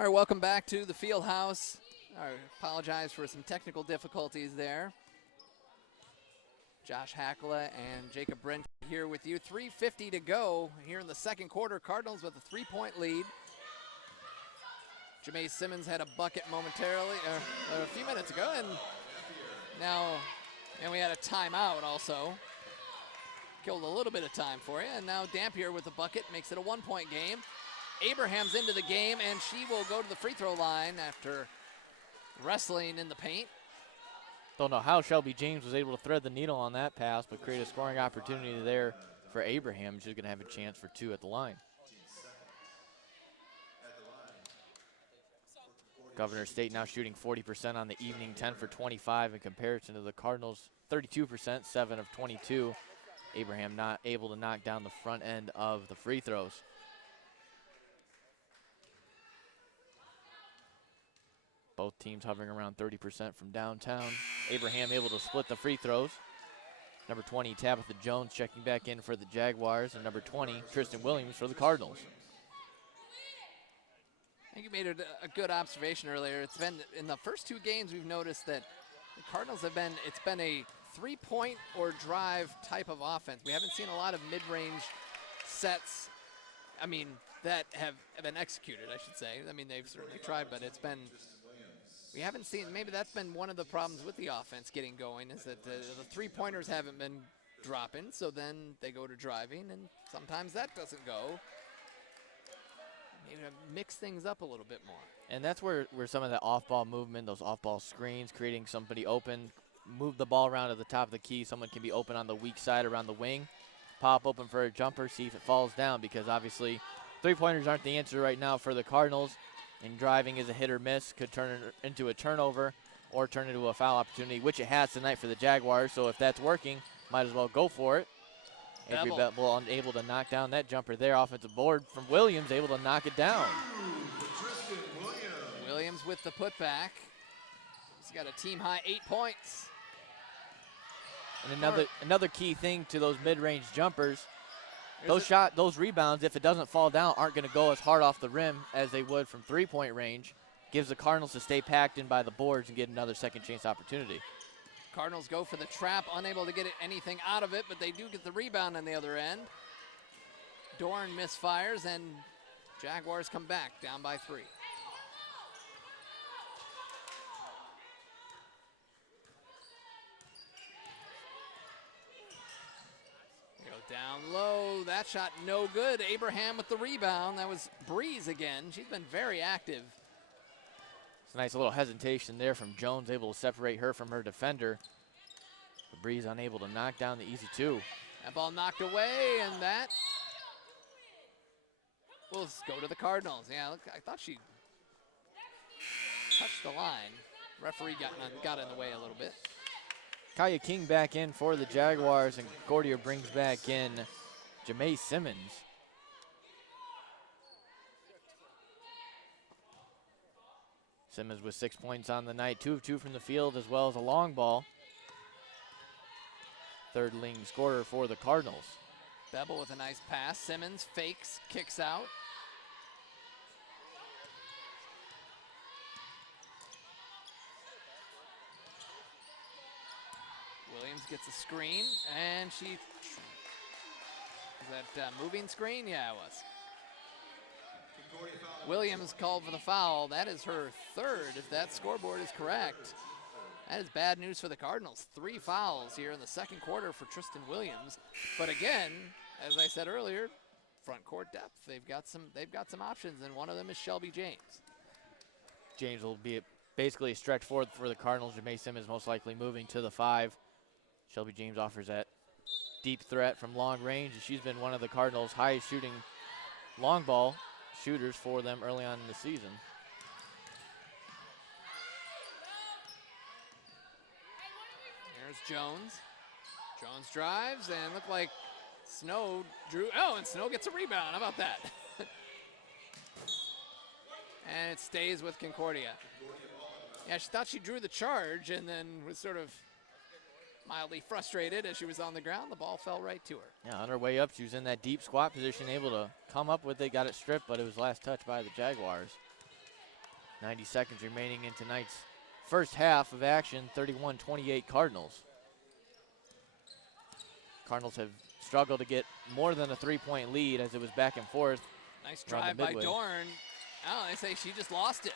All right, welcome back to the field house. I apologize for some technical difficulties there. Josh Hackla and Jacob Brent here with you. 3:50 to go here in the second quarter. Cardinals with a 3-point lead. Jamae Simmons had a bucket momentarily, a few minutes ago, and we had a timeout also. Killed a little bit of time for you, and now Dampier with the bucket makes it a 1-point game. Abraham's into the game, and she will go to the free throw line after wrestling in the paint. Don't know how Shelby James was able to thread the needle on that pass, but create a scoring opportunity there for Abraham. She's going to have a chance for 2 at the line. Governor State now shooting 40% on the evening, 10 for 25 in comparison to the Cardinals, 32%, 7 of 22. Abraham not able to knock down the front end of the free throws. Both teams hovering around 30% from downtown. Abraham able to split the free throws. Number 20, Tabitha Jones checking back in for the Jaguars, and number 20, Tristan Williams for the Cardinals. I think you made a good observation earlier. It's been, in the first 2 games, we've noticed that the Cardinals it's been a 3-point or drive type of offense. We haven't seen a lot of mid-range sets, that have been executed, I should say. They've certainly tried, but we haven't seen, maybe that's been one of the problems with the offense getting going, is that the 3-pointers haven't been dropping, so then they go to driving, and sometimes that doesn't go. Maybe mix things up a little bit more. And that's where some of that off-ball movement, those off-ball screens, creating somebody open, move the ball around at the top of the key. Someone can be open on the weak side around the wing, pop open for a jumper, see if it falls down, because obviously 3-pointers aren't the answer right now for the Cardinals, and driving is a hit or miss, could turn it into a turnover or turn into a foul opportunity, which it has tonight for the Jaguars. So if that's working, might as well go for it. Avery Bevel unable to knock down that jumper there. Offensive board from Williams, able to knock it down. Williams with the putback. He's got a team-high 8 points. And another key thing to those mid-range jumpers, those rebounds, if it doesn't fall down, aren't going to go as hard off the rim as they would from 3-point range. Gives the Cardinals to stay packed in by the boards and get another second chance opportunity. Cardinals go for the trap, unable to get anything out of it, but they do get the rebound on the other end. Dorn misfires, and Jaguars come back down by 3. Go down low, that shot no good. Abraham with the rebound. That was Breeze again. She's been very active. It's a nice little hesitation there from Jones, able to separate her from her defender. But Breeze unable to knock down the easy 2. That ball knocked away, and that will go to the Cardinals. Yeah, look, I thought she touched the line. Referee got in the way a little bit. Kaya King back in for the Jaguars, and Concordia brings back in Jamae Simmons. Simmons with 6 points on the night, 2 of 2 from the field, as well as a long ball. Third leading scorer for the Cardinals. Bevel with a nice pass. Simmons fakes, kicks out. Williams gets a screen, and is that moving screen? Yeah, it was. Williams called for the foul. That is her 3rd, if that scoreboard is correct. That is bad news for the Cardinals. 3 fouls here in the second quarter for Tristan Williams. But again, as I said earlier, front court depth. They've got some options, and one of them is Shelby James. James will be basically a stretch forward for the Cardinals. Jamae Simmons most likely moving to the 5. Shelby James offers that deep threat from long range, and she's been one of the Cardinals' highest shooting long ball shooters for them early on in the season. There's Jones. Jones drives, and looked like Snow drew. Oh, and Snow gets a rebound. How about that? And it stays with Concordia. Yeah, she thought she drew the charge and then was sort of mildly frustrated as she was on the ground. The ball fell right to her. Yeah, on her way up, she was in that deep squat position, able to come up with it, got it stripped, but it was last touched by the Jaguars. 90 seconds remaining in tonight's first half of action, 31-28 Cardinals. Cardinals have struggled to get more than a 3-point lead as it was back and forth. Nice drive by Dorn. Oh, they say she just lost it.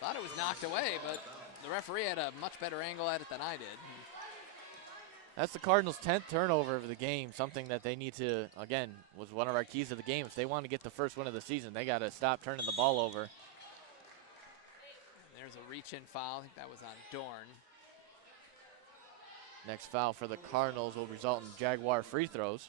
Thought it was knocked away, but the referee had a much better angle at it than I did. That's the Cardinals' 10th turnover of the game, something that they need to, again, was one of our keys of the game. If they want to get the first win of the season, they got to stop turning the ball over. And there's a reach-in foul. I think that was on Dorn. Next foul for the Cardinals will result in Jaguar free throws.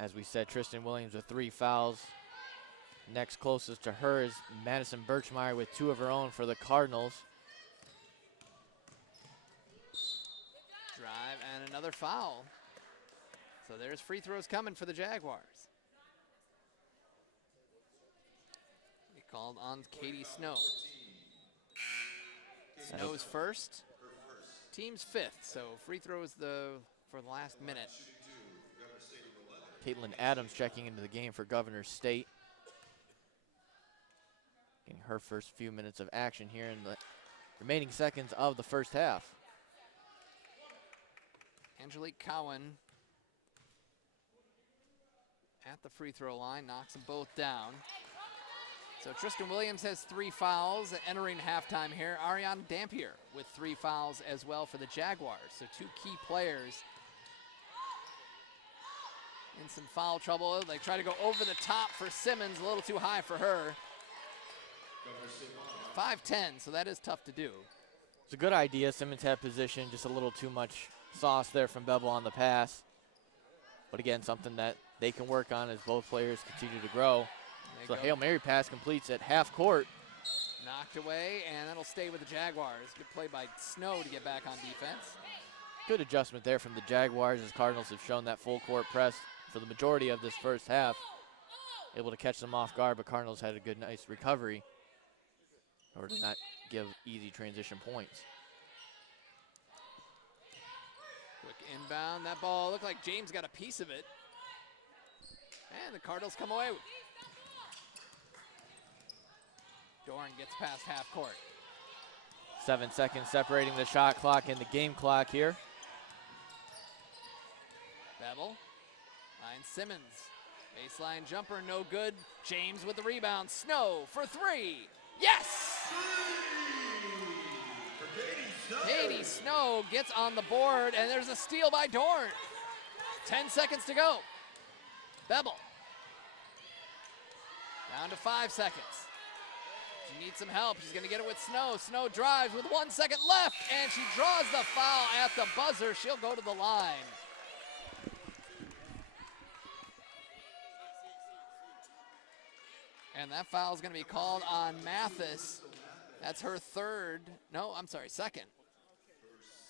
As we said, Tristan Williams with 3 fouls. Next closest to her is Madison Birchmeyer with 2 of her own for the Cardinals. Drive and another foul. So there's free throws coming for the Jaguars. They called on Katie Snow. Snow's first, team's 5th, so free throws for the last minute. Caitlin Adams checking into the game for Governor State. Getting her first few minutes of action here in the remaining seconds of the first half. Angelique Cowan at the free throw line, knocks them both down. So Tristan Williams has 3 fouls entering halftime here. Ariana Dampier with 3 fouls as well for the Jaguars. So 2 key players in some foul trouble. They try to go over the top for Simmons, a little too high for her. 5'10", so that is tough to do. It's a good idea. Simmons had position, just a little too much sauce there from Bevel on the pass. But again, something that they can work on as both players continue to grow. So the Hail Mary pass completes at half court. Knocked away, and that'll stay with the Jaguars. Good play by Snow to get back on defense. Good adjustment there from the Jaguars as Cardinals have shown that full court press for the majority of this first half. Able to catch them off guard, but Cardinals had a good, nice recovery in order to not give easy transition points. Quick inbound. That ball looked like James got a piece of it. And the Cardinals come away. Dorn gets past half court. 7 seconds separating the shot clock and the game clock here. Bevel. Finds Simmons. Baseline jumper, no good. James with the rebound. Snow for 3. Yes! Katie Snow gets on the board, and there's a steal by Dorn. 10 seconds to go. Bevel. Down to 5 seconds. She needs some help. She's going to get it with Snow. Snow drives with 1 second left, and she draws the foul at the buzzer. She'll go to the line. And that foul is going to be called on Mathis. That's her second.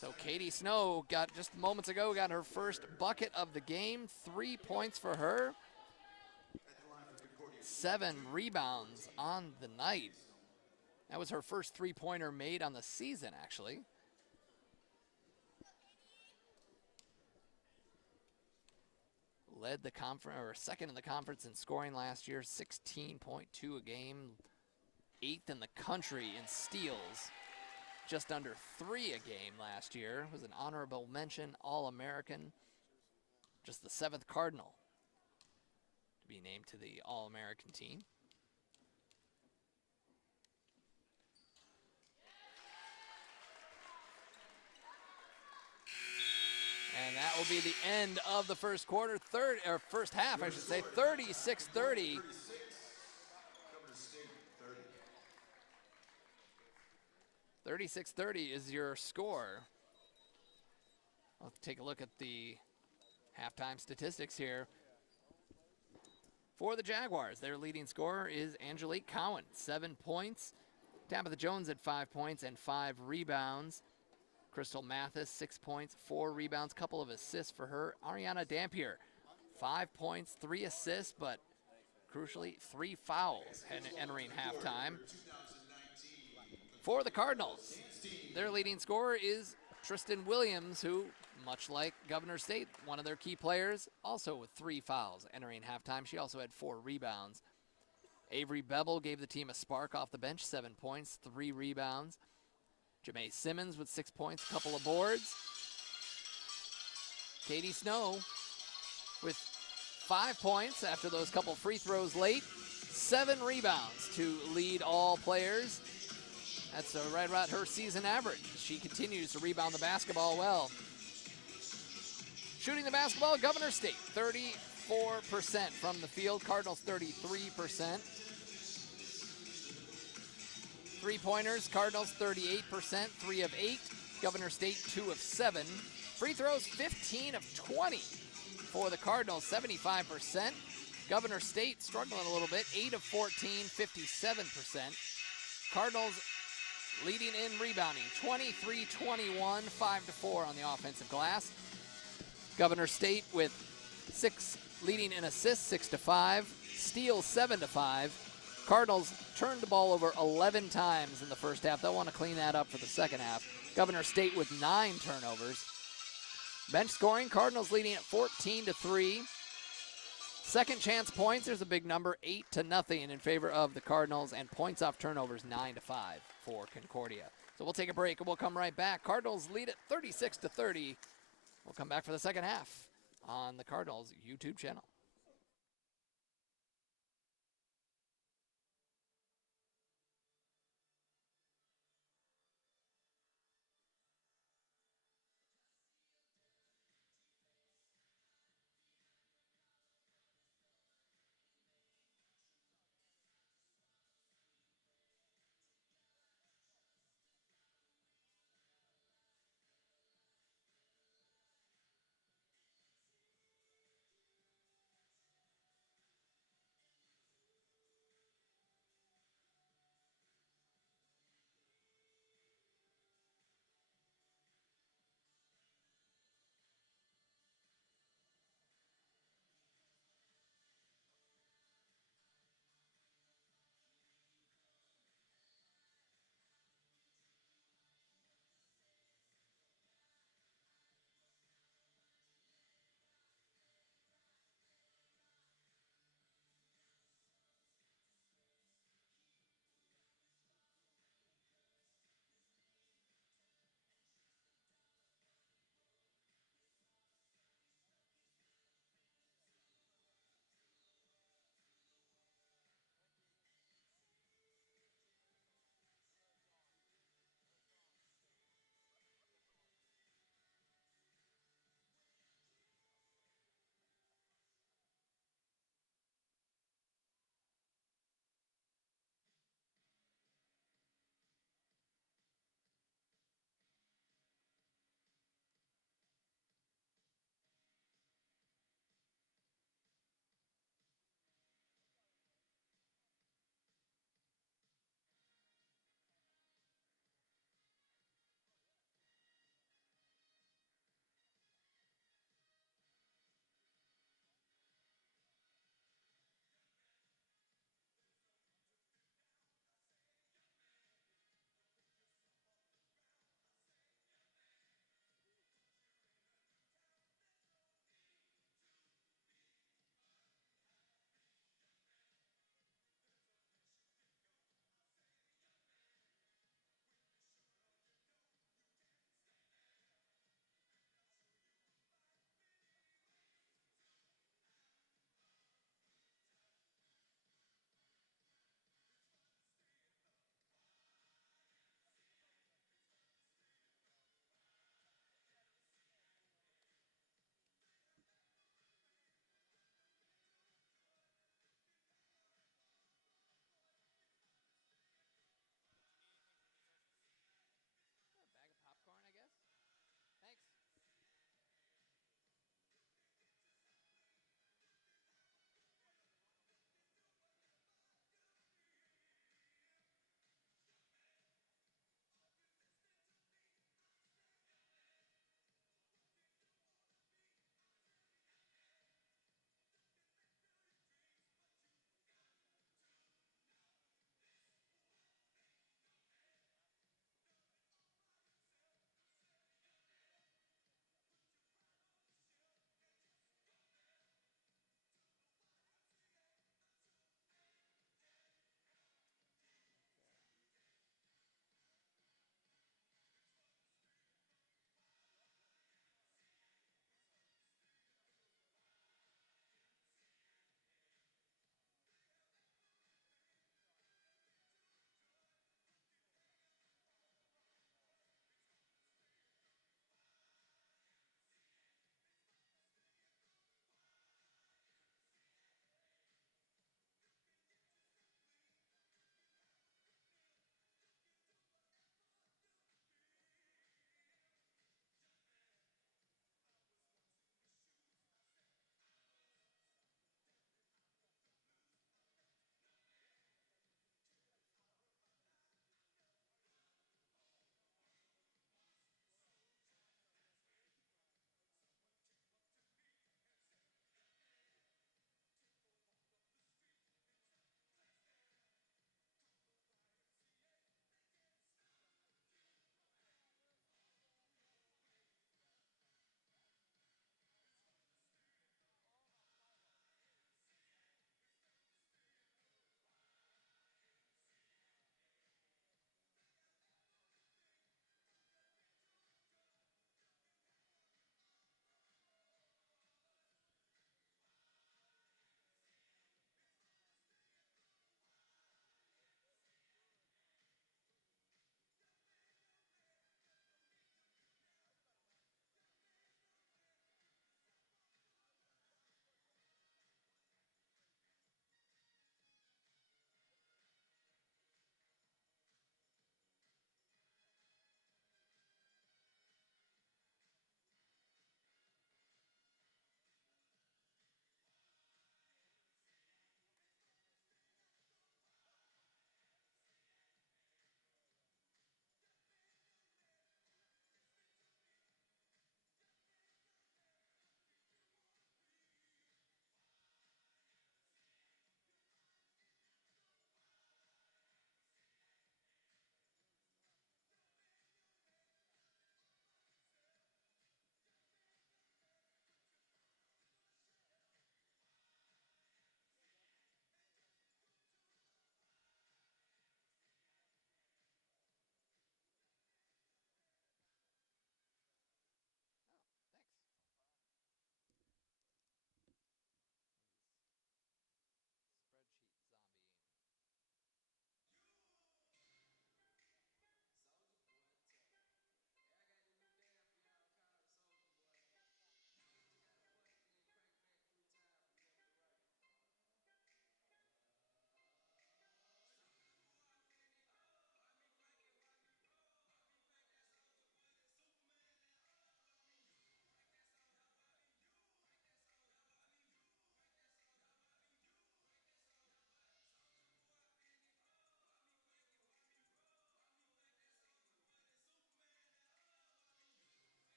So Katie Snow got, just moments ago, got her first bucket of the game. 3 points for her. 7 rebounds on the night. That was her first 3-pointer made on the season, actually. Led the conference, or second in the conference in scoring last year, 16.2 a game. 8th in the country in steals. Just under 3 a game last year. Was an honorable mention, All-American. Just the 7th Cardinal to be named to the All-American team. And that will be the end of the first quarter, first half, I should say, 36-30. 36-30 is your score. I'll take a look at the halftime statistics here. For the Jaguars, their leading scorer is Angelique Cowan, 7 points. Tabitha Jones at 5 points and 5 rebounds. Crystal Mathis, 6 points, 4 rebounds, couple of assists for her. Ariana Dampier, 5 points, 3 assists, but crucially 3 fouls entering halftime. For the Cardinals, their leading scorer is Tristan Williams, who, much like Governor State, one of their key players, also with 3 fouls entering halftime. She also had 4 rebounds. Avery Bevel gave the team a spark off the bench, 7 points, 3 rebounds. Jamae Simmons with 6 points, a couple of boards. Katie Snow with 5 points after those couple free throws late. 7 rebounds to lead all players. That's right about her season average. She continues to rebound the basketball well. Shooting the basketball, Governor State, 34% from the field. Cardinals, 33%. Three-pointers, Cardinals, 38%, 3 of 8. Governor State, 2 of 7. Free throws, 15 of 20 for the Cardinals, 75%. Governor State struggling a little bit, 8 of 14, 57%. Cardinals leading in rebounding, 23-21, 5-4 on the offensive glass. Governor State with 6 leading in assists, 6-5, steals 7-5. Cardinals turned the ball over 11 times in the first half. They'll want to clean that up for the second half. Governor State with 9 turnovers. Bench scoring, Cardinals leading at 14-3. Second chance points, there's a big number, 8-0 in favor of the Cardinals, and points off turnovers, 9-5 for Concordia. So we'll take a break and we'll come right back. Cardinals lead at 36-30. We'll come back for the second half on the Cardinals YouTube channel.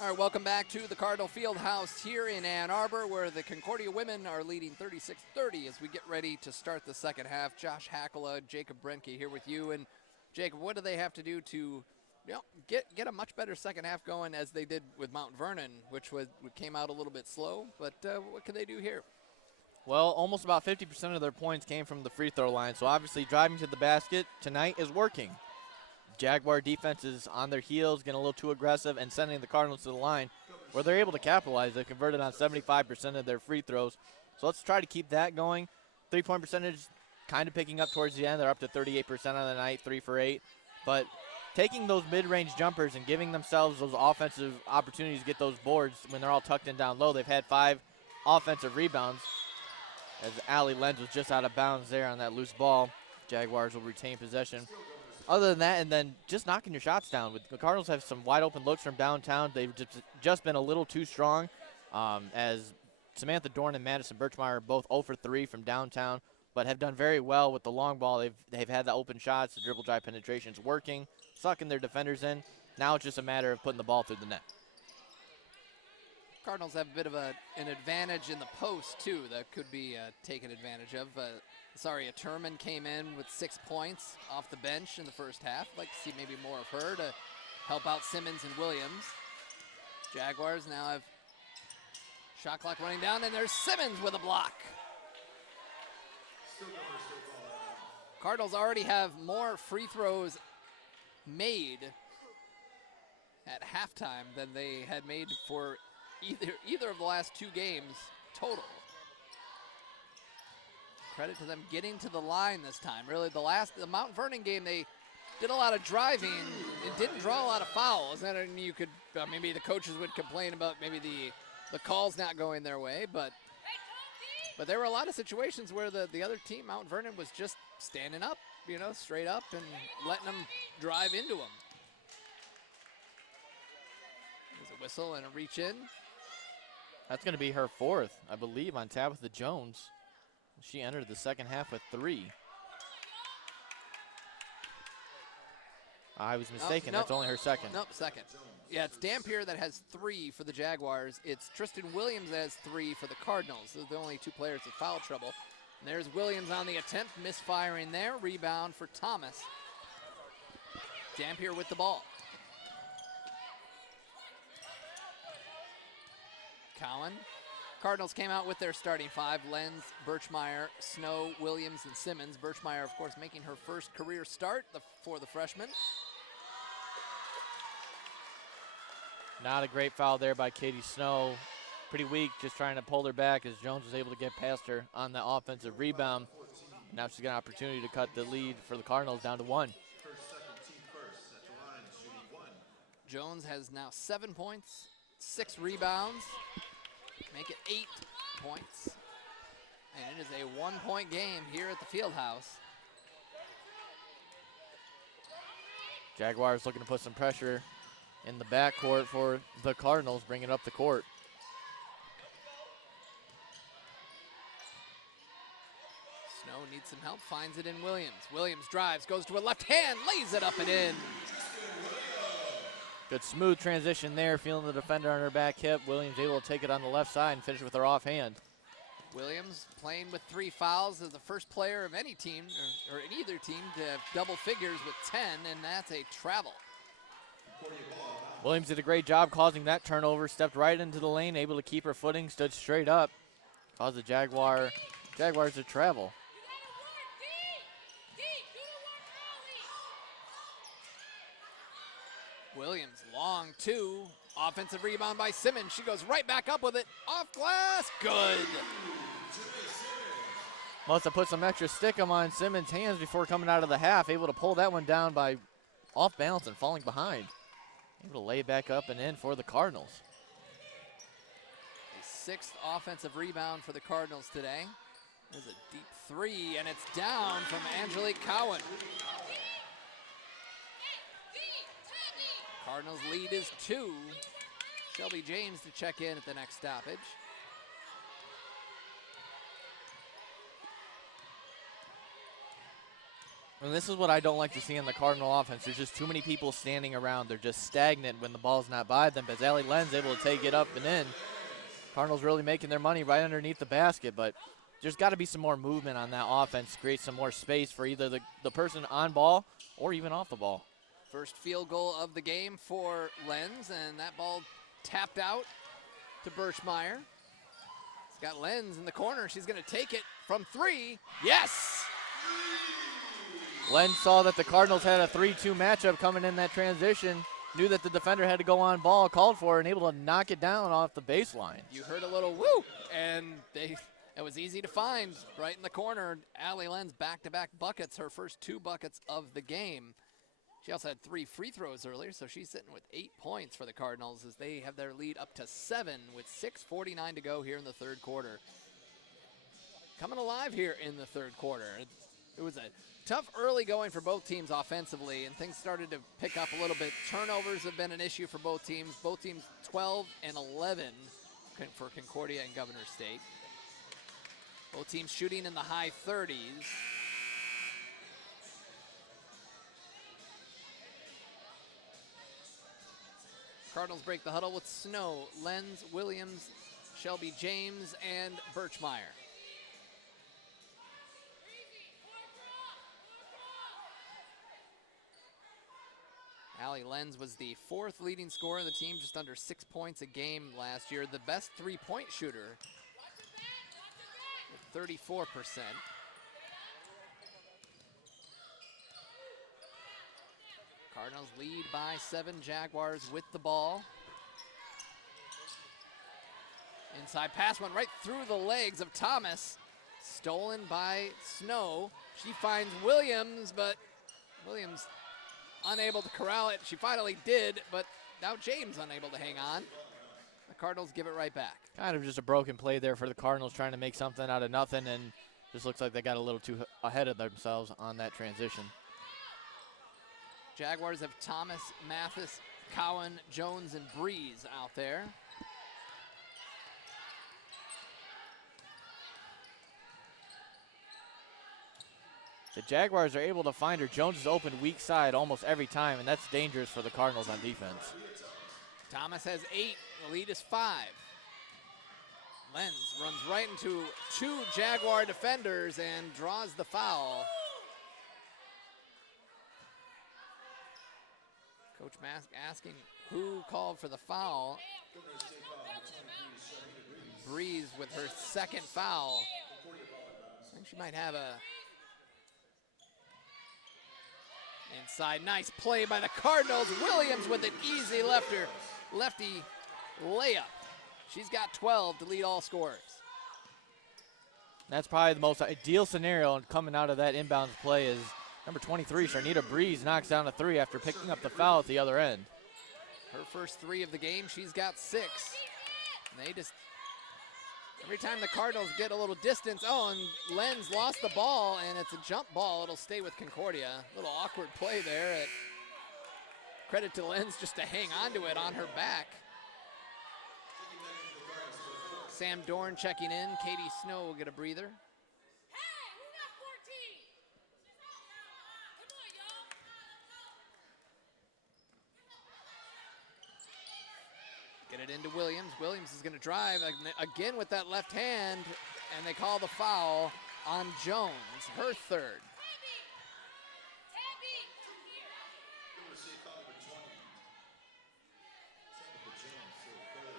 All right, welcome back to the Cardinal Fieldhouse here in Ann Arbor, where the Concordia women are leading 36-30 as we get ready to start the second half. Josh Hackala, Jacob Brenke here with you. And Jacob, what do they have to do to get a much better second half going as they did with Mount Vernon, which came out a little bit slow, but what can they do here? Well, almost about 50% of their points came from the free throw line, so obviously driving to the basket tonight is working. Jaguar defense is on their heels, getting a little too aggressive, and sending the Cardinals to the line where they're able to capitalize. They converted on 75% of their free throws. So let's try to keep that going. Three-point percentage kind of picking up towards the end. They're up to 38% on the night, 3 for 8. But taking those mid-range jumpers and giving themselves those offensive opportunities to get those boards when they're all tucked in down low. They've had 5 offensive rebounds as Allie Lenz was just out of bounds there on that loose ball. Jaguars will retain possession. Other than that, and then just knocking your shots down. The Cardinals have some wide open looks from downtown. They've just been a little too strong as Samantha Dorn and Madison Birchmeyer are both 0 for 3 from downtown, but have done very well with the long ball. They've had the open shots, the dribble drive penetrations working, sucking their defenders in. Now it's just a matter of putting the ball through the net. Cardinals have a bit of an advantage in the post, too, that could be taken advantage of. A Turman came in with 6 points off the bench in the first half. I'd like to see maybe more of her to help out Simmons and Williams. Jaguars now have shot clock running down, and there's Simmons with a block. Cardinals already have more free throws made at halftime than they had made for either of the last 2 games total. Credit to them getting to the line this time. Really, the Mount Vernon game, they did a lot of driving. It didn't draw a lot of fouls. And you could maybe the coaches would complain about maybe the calls not going their way, but there were a lot of situations where the other team, Mount Vernon, was just standing up, straight up and letting them drive into them. There's a whistle and a reach in. That's going to be her 4th, I believe, on Tabitha Jones. She entered the second half with 3. I was mistaken. That's only her 2nd. Nope, 2nd. Yeah, it's Dampier that has 3 for the Jaguars. It's Tristan Williams that has 3 for the Cardinals. Those are the only 2 players with foul trouble. And there's Williams on the attempt, misfiring there. Rebound for Thomas. Dampier with the ball. Cowan. Cardinals came out with their starting 5. Lenz, Birchmeyer, Snow, Williams, and Simmons. Birchmeyer, of course, making her first career start for the freshman. Not a great foul there by Katie Snow. Pretty weak, just trying to pull her back as Jones was able to get past her on the offensive rebound. Now she's got an opportunity to cut the lead for the Cardinals down to 1. Jones has now 7 points, 6 rebounds. Make it 8 points. And it is a 1-point game here at the Fieldhouse. Jaguars looking to put some pressure in the backcourt for the Cardinals, bringing up the court. Snow needs some help, finds it in Williams. Williams drives, goes to a left hand, lays it up and in. Good smooth transition there, feeling the defender on her back hip. Williams able to take it on the left side and finish with her offhand. Williams playing with 3 fouls as the first player of any team, or in either team, to have double figures with 10, and that's a travel. Williams did a great job causing that turnover, stepped right into the lane, able to keep her footing, stood straight up, caused the Jaguars to travel. Williams, long 2, offensive rebound by Simmons. She goes right back up with it, off glass, good. Must have put some extra stickum on Simmons' hands before coming out of the half, able to pull that one down by off balance and falling behind. Able to lay back up and in for the Cardinals. A 6th offensive rebound for the Cardinals today. There's a deep 3, and it's down from Angelique Cowan. Cardinals lead is 2. Shelby James to check in at the next stoppage. And this is what I don't like to see in the Cardinal offense. There's just too many people standing around. They're just stagnant when the ball's not by them. But Allie Len's able to take it up and in. Cardinals really making their money right underneath the basket. But there's got to be some more movement on that offense, create some more space for either the person on ball or even off the ball. First field goal of the game for Lenz, and that ball tapped out to Birchmeyer. It's got Lenz in the corner. She's going to take it from 3. Yes! Len saw that the Cardinals had a 3-2 matchup coming in that transition, knew that the defender had to go on ball, called for it, and able to knock it down off the baseline. You heard a little woo, and it was easy to find right in the corner. Allie Lenz back-to-back buckets, her first 2 buckets of the game. She also had 3 free throws earlier, so she's sitting with 8 points for the Cardinals as they have their lead up to 7 with 6:49 to go here in the third quarter. Coming alive here in the third quarter. It was a tough early going for both teams offensively, and things started to pick up a little bit. Turnovers have been an issue for both teams. Both teams 12 and 11 for Concordia and Governor State. Both teams shooting in the high 30s. Cardinals break the huddle with Snow, Lenz, Williams, Shelby James, and Birchmeyer. Allie Lenz was the 4th leading scorer of the team, just under 6 points a game last year. The best 3-point shooter with 34%. Cardinals lead by 7. Jaguars with the ball. Inside pass went right through the legs of Thomas. Stolen by Snow. She finds Williams, but Williams unable to corral it. She finally did, but now James unable to hang on. The Cardinals give it right back. Kind of just a broken play there for the Cardinals, trying to make something out of nothing, and just looks like they got a little too ahead of themselves on that transition. Jaguars have Thomas, Mathis, Cowan, Jones, and Breeze out there. The Jaguars are able to find her. Jones is open weak side almost every time, and that's dangerous for the Cardinals on defense. Thomas has 8. The lead is 5. Lenz runs right into 2 Jaguar defenders and draws the foul. Coach Mask asking who called for the foul. Breeze with her 2nd foul. I think she might have a inside. Nice play by the Cardinals. Williams with an easy lefty layup. She's got 12 to lead all scorers. That's probably the most ideal scenario coming out of that inbounds play is number 23, Sharnita Breeze, knocks down a 3 after picking up the foul at the other end. Her first 3 of the game, she's got 6. And they just, every time the Cardinals get a little distance, and Lenz lost the ball, and it's a jump ball. It'll stay with Concordia. A little awkward play there. Credit to Lenz just to hang on to it on her back. Sam Dorn checking in. Katie Snow will get a breather. Get it into Williams. Williams is going to drive again with that left hand, and they call the foul on Jones, her 3rd.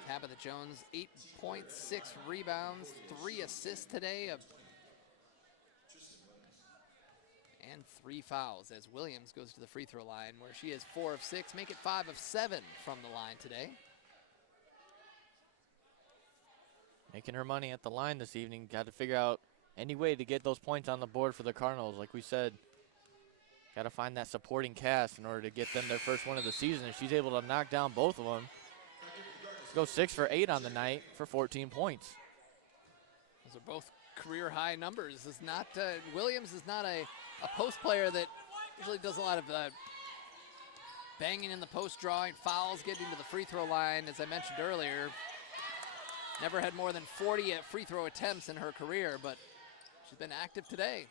Tabitha Jones, 8.6 rebounds, 3 assists today, and 3 fouls as Williams goes to the free throw line where she is 4 of 6, make it 5 of 7 from the line today. Making her money at the line this evening. Got to figure out any way to get those points on the board for the Cardinals. Like we said, got to find that supporting cast in order to get them their first win of the season. If she's able to knock down both of them, let's go 6 for 8 on the night for 14 points. Those are both career high numbers. This is not Williams is not a post player that usually does a lot of banging in the post, drawing fouls, getting to the free throw line. As I mentioned earlier, never had more than 40 free throw attempts in her career, but she's been active today.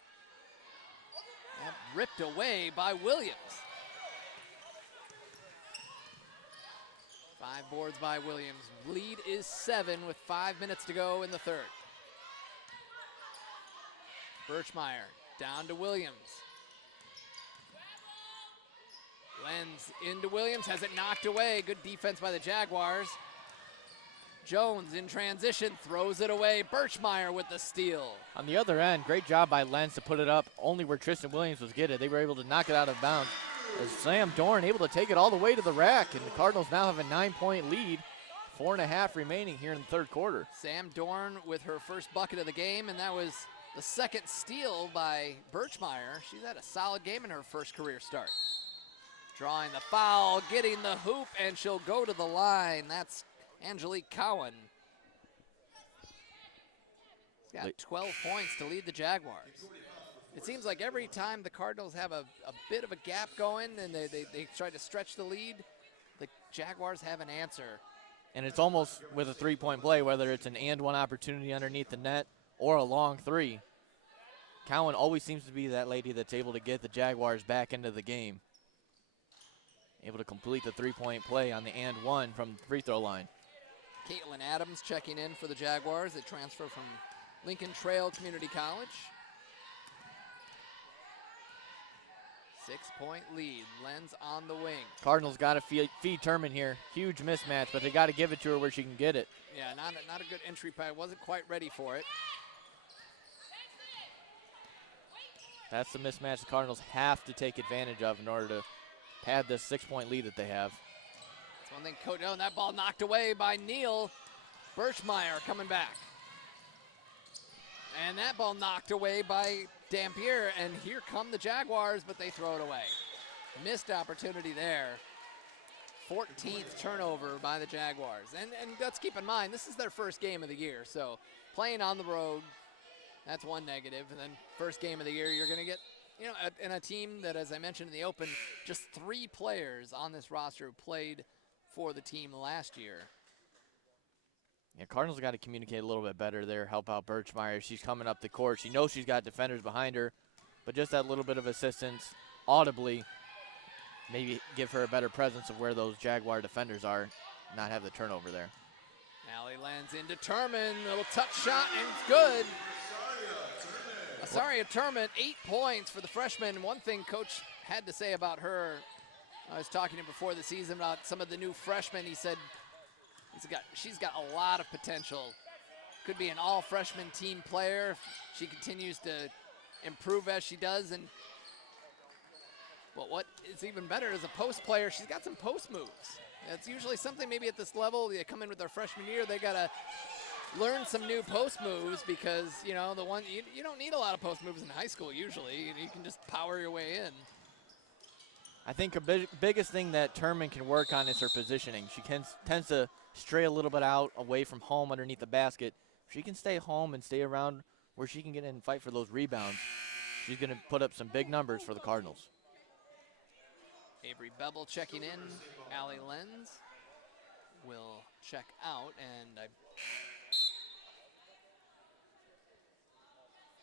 And ripped away by Williams. 5 boards by Williams. Lead is 7 with 5 minutes to go in the third. Birchmeyer down to Williams. Lenz into Williams, has it knocked away. Good defense by the Jaguars. Jones in transition, throws it away. Birchmeyer with the steal. On the other end, great job by Lenz to put it up only where Tristan Williams was getting it. They were able to knock it out of bounds. As Sam Dorn able to take it all the way to the rack, and the Cardinals now have a 9-point lead. 4.5 remaining here in the third quarter. Sam Dorn with her first bucket of the game, and that was the second steal by Birchmeyer. She's had a solid game in her first career start. Drawing the foul, getting the hoop, and she'll go to the line. That's Angelique Cowan. She's got 12 points to lead the Jaguars. It seems like every time the Cardinals have a bit of a gap going and they try to stretch the lead, the Jaguars have an answer. And it's almost with a three-point play, whether it's an and-one opportunity underneath the net or a long three. Cowan always seems to be that lady that's able to get the Jaguars back into the game. Able to complete the three-point play on the and-one from the free throw line. Caitlin Adams checking in for the Jaguars. They transfer from Lincoln Trail Community College. 6-point lead. Lenz on the wing. Cardinals got to feed Turman here. Huge mismatch, but they got to give it to her where she can get it. Yeah, not a good entry pass. Wasn't quite ready for it. That's the mismatch the Cardinals have to take advantage of in order to pad this 6-point lead that they have. That's one thing, Coach. Oh, and that ball knocked away by Neal. Birchmeyer coming back. And that ball knocked away by Dampier, and here come the Jaguars, but they throw it away. Missed opportunity there. 14th turnover by the Jaguars. And let's keep in mind, this is their first game of the year, so playing on the road, that's one negative. And then first game of the year, you're going to get, in a team that, as I mentioned in the open, just 3 players on this roster who played for the team last year. Yeah, Cardinals got to communicate a little bit better there, help out Birchmeyer. She's coming up the court. She knows she's got defenders behind her, but just that little bit of assistance audibly, maybe give her a better presence of where those Jaguar defenders are, not have the turnover there. Allie Lenz into Turman, little touch shot, and good. Asaria Turman, 8 points for the freshman. One thing Coach had to say about her, I was talking to him before the season about some of the new freshmen. He said she's got a lot of potential. Could be an all-freshman team player if she continues to improve as she does. But what is even better as a post player, she's got some post moves. That's usually something maybe at this level, they come in with their freshman year, they got to learn some new post moves because, you don't need a lot of post moves in high school usually. You can just power your way in. I think her biggest thing that Turman can work on is her positioning. She tends to stray a little bit out away from home underneath the basket. If she can stay home and stay around where she can get in and fight for those rebounds, she's going to put up some big numbers for the Cardinals. Avery Bevel checking in. Allie Lenz will check out, and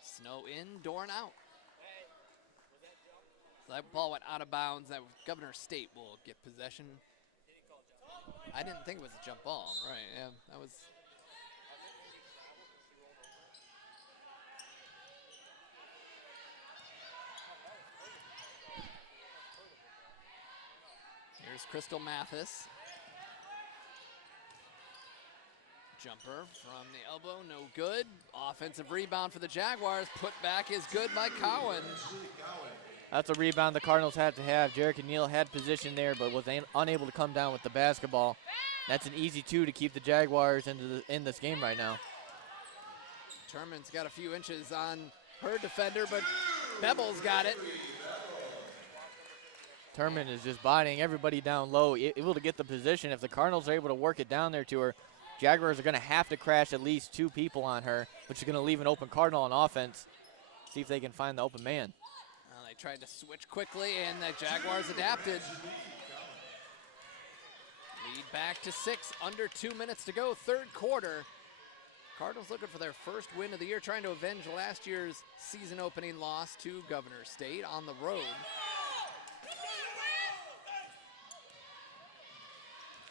Snow in, Dorn out. So that ball went out of bounds. That Governor State will get possession. I didn't think it was a jump ball. Right, yeah, that was. Here's Crystal Mathis. Jumper from the elbow, no good. Offensive rebound for the Jaguars. Put back is good by Cowan. That's a rebound the Cardinals had to have. Jerica Neal had position there, but was unable to come down with the basketball. That's an easy 2 to keep the Jaguars in this game right now. Turman's got a few inches on her defender, but Bevel's got it. Turman is just bodying everybody down low, able to get the position. If the Cardinals are able to work it down there to her, Jaguars are going to have to crash at least 2 people on her, which is going to leave an open Cardinal on offense. See if they can find the open man. Well, they tried to switch quickly, and the Jaguars adapted. Lead back to 6, under 2 minutes to go, third quarter. Cardinals looking for their first win of the year, trying to avenge last year's season opening loss to Governor State on the road.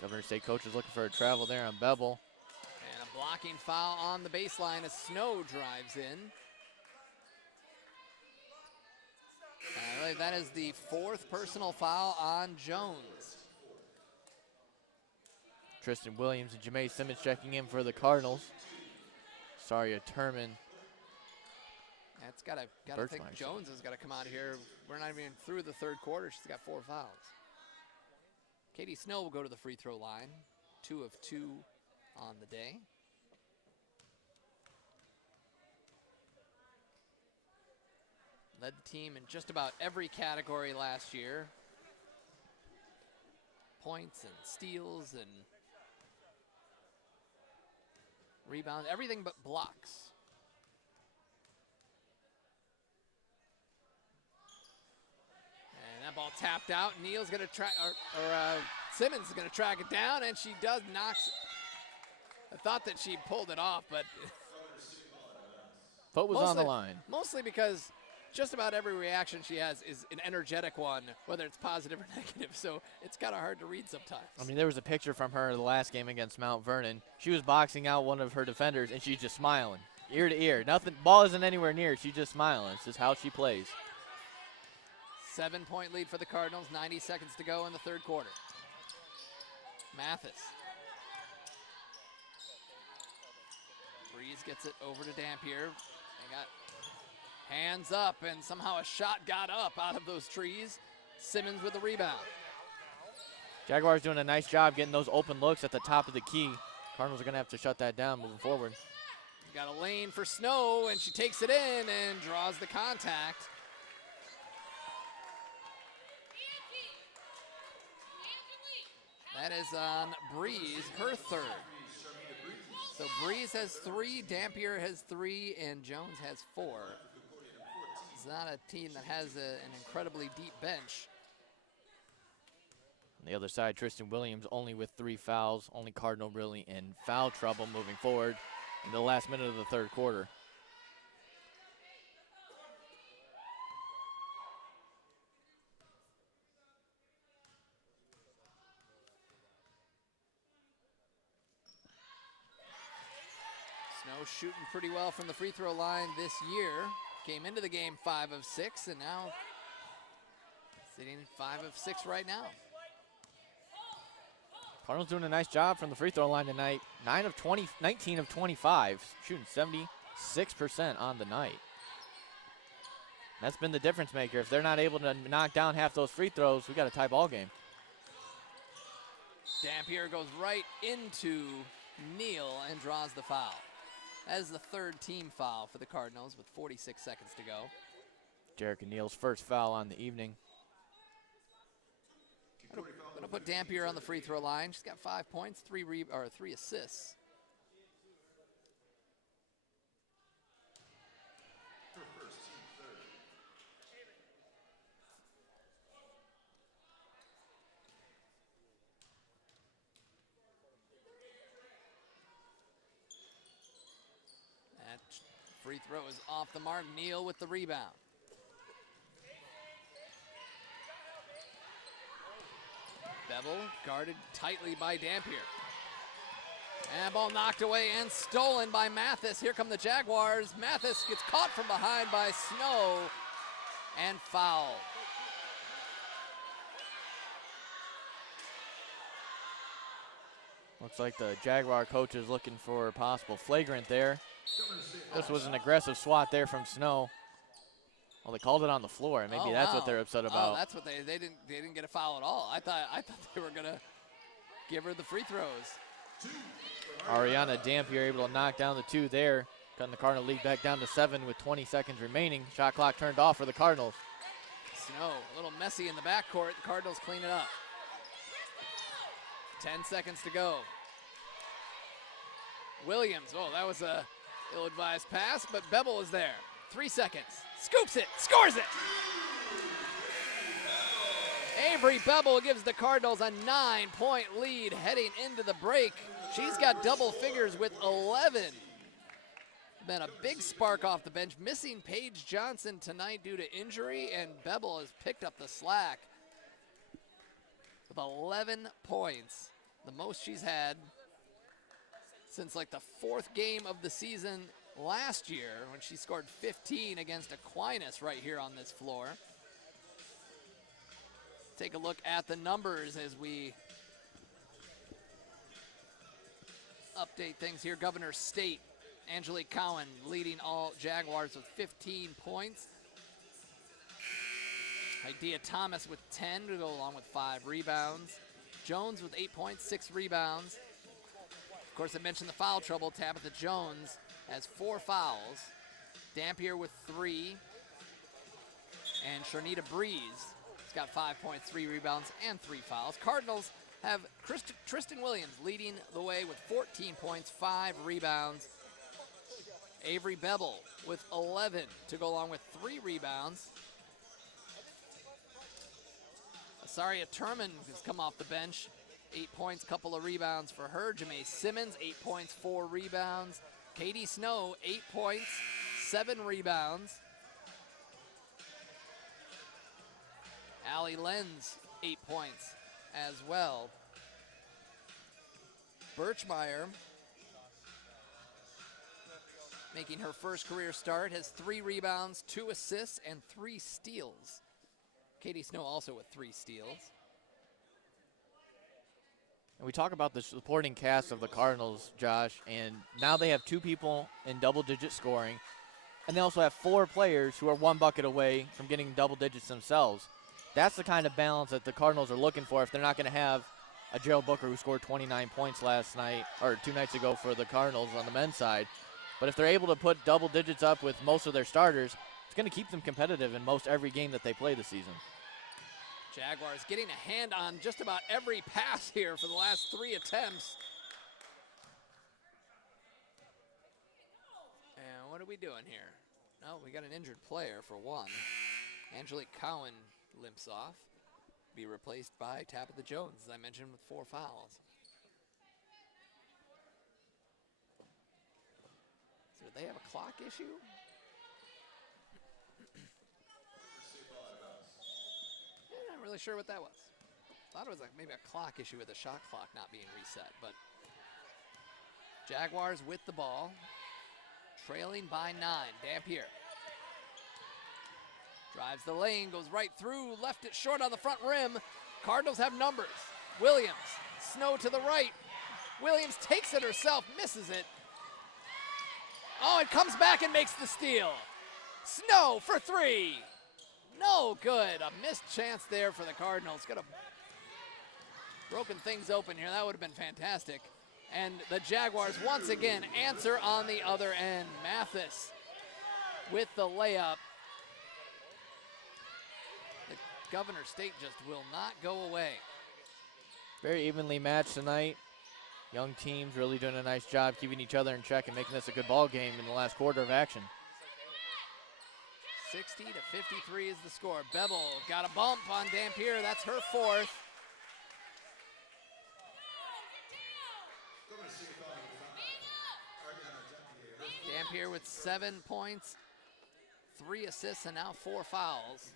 Governor State coach is looking for a travel there on Bevel. And a blocking foul on the baseline as Snow drives in. That is the 4th personal foul on Jones. Tristan Williams and Jamae Simmons checking in for the Cardinals. Saria Turman. That's gotta think Jones has got to come out of here. We're not even through the 3rd quarter. She's got 4 fouls. Katie Snow will go to the free throw line. 2 of 2 on the day. Led the team in just about every category last year. Points and steals and rebounds, everything but blocks. And that ball tapped out. Neal's gonna track, Simmons is gonna track it down, and she does knock. I thought that she pulled it off, but foot was on the line. Mostly because just about every reaction she has is an energetic one, whether it's positive or negative, so it's kind of hard to read sometimes. I mean, there was a picture from her in the last game against Mount Vernon. She was boxing out one of her defenders, and she's just smiling, ear to ear. Nothing, ball isn't anywhere near. She's just smiling. It's just how she plays. 7-point lead for the Cardinals, 90 seconds to go in the 3rd quarter. Mathis. Breeze gets it over to Dampier. They got hands up, and somehow a shot got up out of those trees. Simmons with the rebound. Jaguars doing a nice job getting those open looks at the top of the key. Cardinals are going to have to shut that down moving forward. Got a lane for Snow, and she takes it in and draws the contact. That is on Breeze, her 3rd. So Breeze has 3, Dampier has 3, and Jones has 4. It's not a team that has an incredibly deep bench. On the other side, Tristan Williams only with 3 fouls, only Cardinal really in foul trouble moving forward in the last minute of the 3rd quarter. Snow shooting pretty well from the free throw line this year. Came into the game 5 of 6, and now sitting 5 of 6 right now. Cardinals doing a nice job from the free throw line tonight. 19 of 25, shooting 76% on the night. That's been the difference maker. If they're not able to knock down half those free throws, we got a tie ball game. Dampier goes right into Neal and draws the foul. That is the 3rd team foul for the Cardinals with 46 seconds to go. Jerica Neal's first foul on the evening. Gonna put Dampier on the free throw line. She's got 5 points, 3 assists. That free throw is off the mark. Neal with the rebound. Bevel guarded tightly by Dampier. And ball knocked away and stolen by Mathis. Here come the Jaguars. Mathis gets caught from behind by Snow and fouled. Looks like the Jaguar coach is looking for a possible flagrant there. This was an aggressive swat there from Snow. Well, they called it on the floor, and maybe that's what they're upset about. Oh, that's what they didn't get a foul at all. I thought they were gonna give her the free throws. Ariana Dampier able to knock down the 2 there, cutting the Cardinal lead back down to 7 with 20 seconds remaining. Shot clock turned off for the Cardinals. Snow, a little messy in the backcourt. The Cardinals clean it up. 10 seconds to go. Williams, oh, that was a ill-advised pass, but Bevel is there. 3 seconds, scoops it, scores it! Avery Bevel gives the Cardinals a 9-point lead heading into the break. She's got double figures with 11 been a big spark off the bench. Missing Paige Johnson tonight due to injury, and Bevel has picked up the slack with 11 points, the most she's had since like the 4th game of the season last year when she scored 15 against Aquinas right here on this floor. Take a look at the numbers as we update things here. Governor State, Angelique Cowan leading all Jaguars with 15 points. Idea Thomas with 10 to go along with 5 rebounds. Jones with 8 points, 6 rebounds. Of course, I mentioned the foul trouble. Tabitha Jones has 4 fouls. Dampier with 3. And Sharnita Breeze has got 5 points, 3 rebounds, and 3 fouls. Cardinals have Tristan Williams leading the way with 14 points, 5 rebounds. Avery Bevel with 11 to go along with 3 rebounds. Asaria Turman has come off the bench. 8 points, couple of rebounds for her. Jamae Simmons, 8 points, 4 rebounds. Katie Snow, 8 points, 7 rebounds. Allie Lenz, 8 points as well. Birchmeyer, making her first career start, has 3 rebounds, 2 assists, and 3 steals. Katie Snow also with 3 steals. And we talk about the supporting cast of the Cardinals, Josh, and now they have 2 people in double-digit scoring, and they also have 4 players who are 1 bucket away from getting double digits themselves. That's the kind of balance that the Cardinals are looking for if they're not going to have a Gerald Booker who scored 29 points last night, or 2 nights ago for the Cardinals on the men's side. But if they're able to put double digits up with most of their starters, it's going to keep them competitive in most every game that they play this season. Jaguars getting a hand on just about every pass here for the last 3 attempts. And what are we doing here? Oh, we got an injured player for one. Angelique Cowan limps off. Be replaced by Tabitha Jones, as I mentioned, with 4 fouls. So do they have a clock issue? I'm not really sure what that was. Thought it was like maybe a clock issue with the shot clock not being reset, but Jaguars with the ball, trailing by 9. Dampier drives the lane, goes right through, left it short on the front rim. Cardinals have numbers. Williams, Snow to the right. Williams takes it herself, misses it. Oh, it comes back and makes the steal. Snow for 3. No good. A missed chance there for the Cardinals. Could have broken things open here. That would have been fantastic. And the Jaguars once again answer on the other end. Mathis with the layup. The Governor State just will not go away. Very evenly matched tonight. Young teams really doing a nice job keeping each other in check and making this a good ball game in the last quarter of action. 60 to 53 is the score. Bevel got a bump on Dampier. That's her 4th. Dampier with 7 points, 3 assists, and now 4 fouls.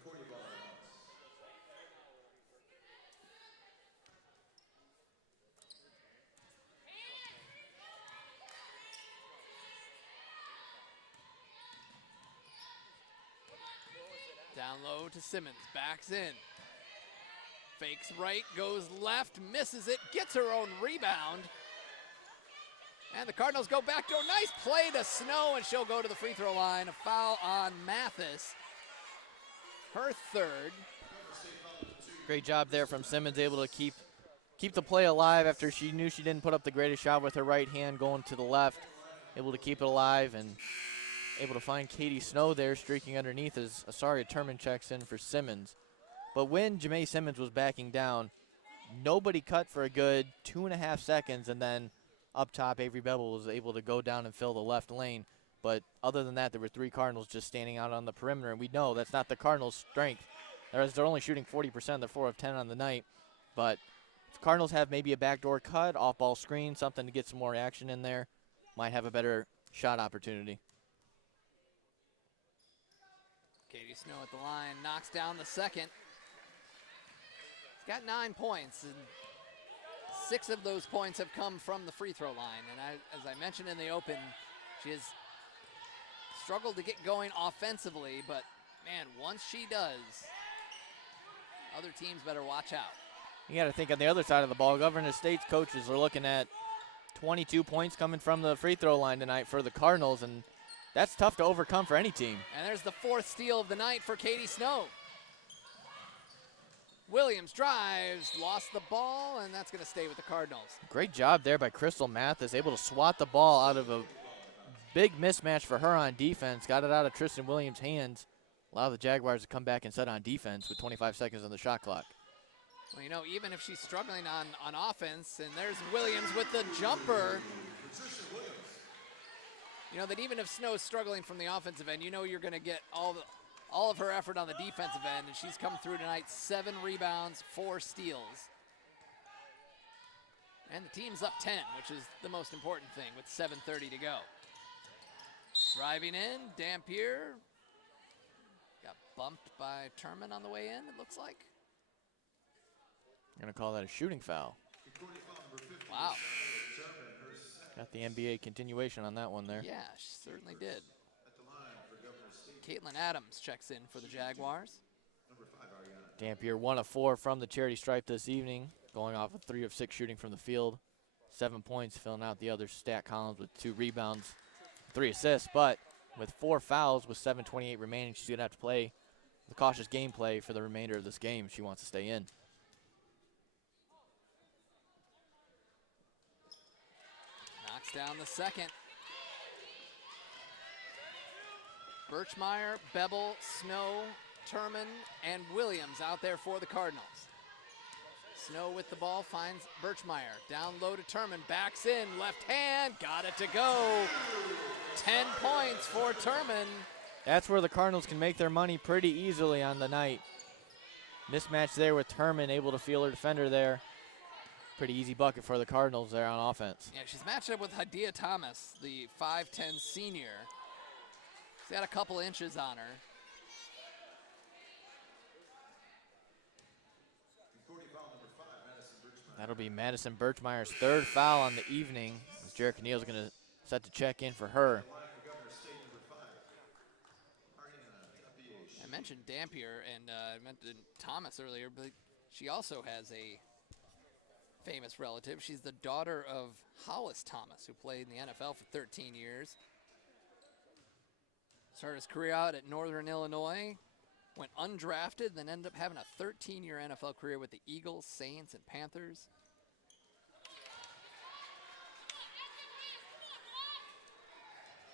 Down low to Simmons, backs in. Fakes right, goes left, misses it, gets her own rebound. And the Cardinals go back to a nice play to Snow, and she'll go to the free throw line. A foul on Mathis, her 3rd. Great job there from Simmons, able to keep the play alive after she knew she didn't put up the greatest shot with her right hand going to the left. Able to keep it alive and able to find Katie Snow there streaking underneath as Asaria Turman checks in for Simmons. But when Jamae Simmons was backing down, nobody cut for a good 2.5 seconds, and then up top, Avery Bevel was able to go down and fill the left lane. But other than that, there were 3 Cardinals just standing out on the perimeter, and we know that's not the Cardinals' strength. They're only shooting 40%. They're 4 of 10 on the night. But if the Cardinals have maybe a backdoor cut, off-ball screen, something to get some more action in there, might have a better shot opportunity. Katie Snow at the line, knocks down the second. She's got 9 points, and 6 of those points have come from the free throw line. And as I mentioned in the open, she has struggled to get going offensively, but man, once she does, other teams better watch out. You got to think on the other side of the ball, Governor State's coaches are looking at 22 points coming from the free throw line tonight for the Cardinals, and that's tough to overcome for any team. And there's the 4th steal of the night for Katie Snow. Williams drives, lost the ball, and that's going to stay with the Cardinals. Great job there by Crystal Mathis, able to swat the ball out of a big mismatch for her on defense, got it out of Tristan Williams' hands, allowed the Jaguars to come back and set on defense with 25 seconds on the shot clock. Well, you know, even if she's struggling on offense, and there's Williams with the jumper. You know that even if Snow's struggling from the offensive end, you know you're going to get all of her effort on the defensive end, and she's come through tonight, 7 rebounds, 4 steals. And the team's up 10, which is the most important thing with 7:30 to go. Driving in, Dampier got bumped by Turman on the way in, it looks like. Going to call that a shooting foul. Wow. Got the NBA continuation on that one there. Yeah, she certainly did. Caitlin Adams checks in for the Jaguars. Dampier 1 of 4 from the charity stripe this evening, going off of 3 of 6 shooting from the field. 7 points, filling out the other stat columns with 2 rebounds, 3 assists, but with 4 fouls with 7:28 remaining, she's going to have to play the cautious gameplay for the remainder of this game. She wants to stay in. Knocks down the second. Birchmeyer, Bevel, Snow, Turman, and Williams out there for the Cardinals. Snow with the ball finds Birchmeyer. Down low to Turman, backs in, left hand, got it to go. 10 points for Turman. That's where the Cardinals can make their money pretty easily on the night. Mismatch there with Turman, able to feel her defender there. Pretty easy bucket for the Cardinals there on offense. Yeah, she's matched up with Hadia Thomas, the 5'10 senior. She's got a couple inches on her. That'll be Madison Birchmeyer's 3rd foul on the evening, as Jerica Neal's going to set to check in for her. I mentioned Dampier and I mentioned Thomas earlier, but she also has a famous relative. She's the daughter of Hollis Thomas, who played in the NFL for 13 years. Started his career out at Northern Illinois, went undrafted, then ended up having a 13-year NFL career with the Eagles, Saints, and Panthers.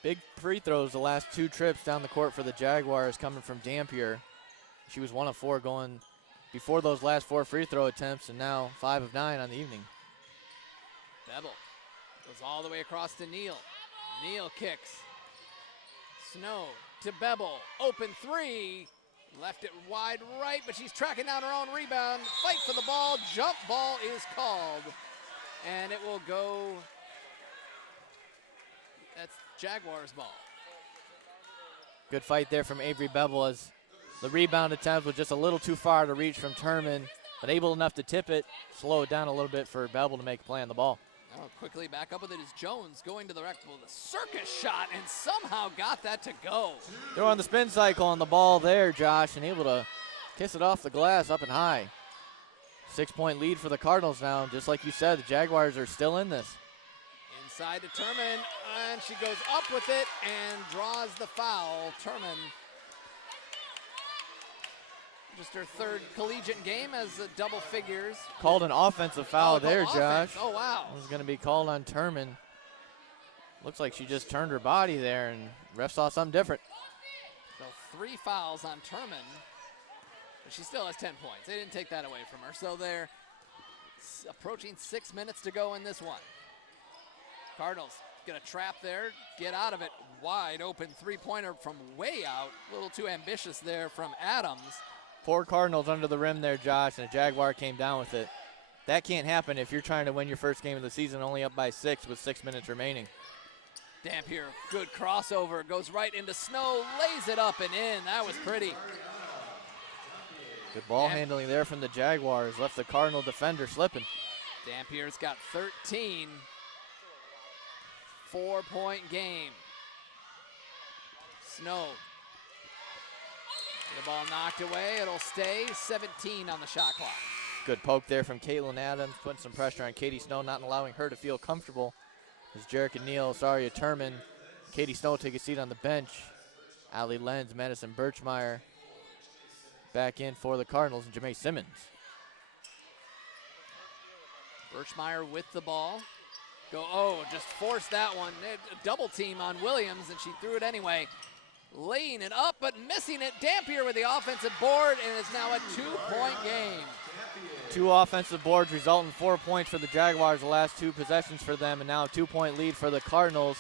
Big free throws the last 2 trips down the court for the Jaguars coming from Dampier. She was 1 of 4 going before those last 4 free throw attempts, and now 5 of 9 on the evening. Bevel goes all the way across to Neal. Neal kicks. Snow to Bevel. Open 3. Left it wide right, but she's tracking down her own rebound. Fight for the ball. Jump ball is called. And it will go. That's Jaguars ball. Good fight there from Avery Bevel, as the rebound attempt was just a little too far to reach from Turman, but able enough to tip it, slow it down a little bit for Bevel to make a play on the ball. Oh, quickly back up with it is Jones going to the rack with a circus shot and somehow got that to go. They're on the spin cycle on the ball there, Josh, and able to kiss it off the glass up and high. 6-point lead for the Cardinals now. Just like you said, the Jaguars are still in this. Inside to Turman, and she goes up with it and draws the foul. Turman, just her 3rd collegiate game as a double figures. Called an offensive foul there, Josh. Oh, wow. It was going to be called on Turman. Looks like she just turned her body there, and ref saw something different. So 3 fouls on Turman, but she still has 10 points. They didn't take that away from her. So they're approaching 6 minutes to go in this one. Cardinals get a trap there, get out of it. Wide open 3-pointer from way out. A little too ambitious there from Adams. 4 Cardinals under the rim there, Josh, and a Jaguar came down with it. That can't happen if you're trying to win your first game of the season only up by 6 with 6 minutes remaining. Dampier, good crossover, goes right into Snow, lays it up and in. That was pretty. Good ball handling there from the Jaguars. Left the Cardinal defender slipping. Dampier's got 13. 4-point game. Snow. The ball knocked away. It'll stay 17 on the shot clock. Good poke there from Caitlin Adams, putting some pressure on Katie Snow, not allowing her to feel comfortable. As Jerica Neal, Saria Turman, Katie Snow take a seat on the bench. Allie Lenz, Madison Birchmeyer back in for the Cardinals, and Jamae Simmons. Birchmeyer with the ball. Just forced that one. A double team on Williams, and she threw it anyway. Laying it up, but missing it. Dampier with the offensive board, and it's now a 2-point game. 2 offensive boards result in 4 points for the Jaguars, the last 2 possessions for them, and now a 2-point lead for the Cardinals.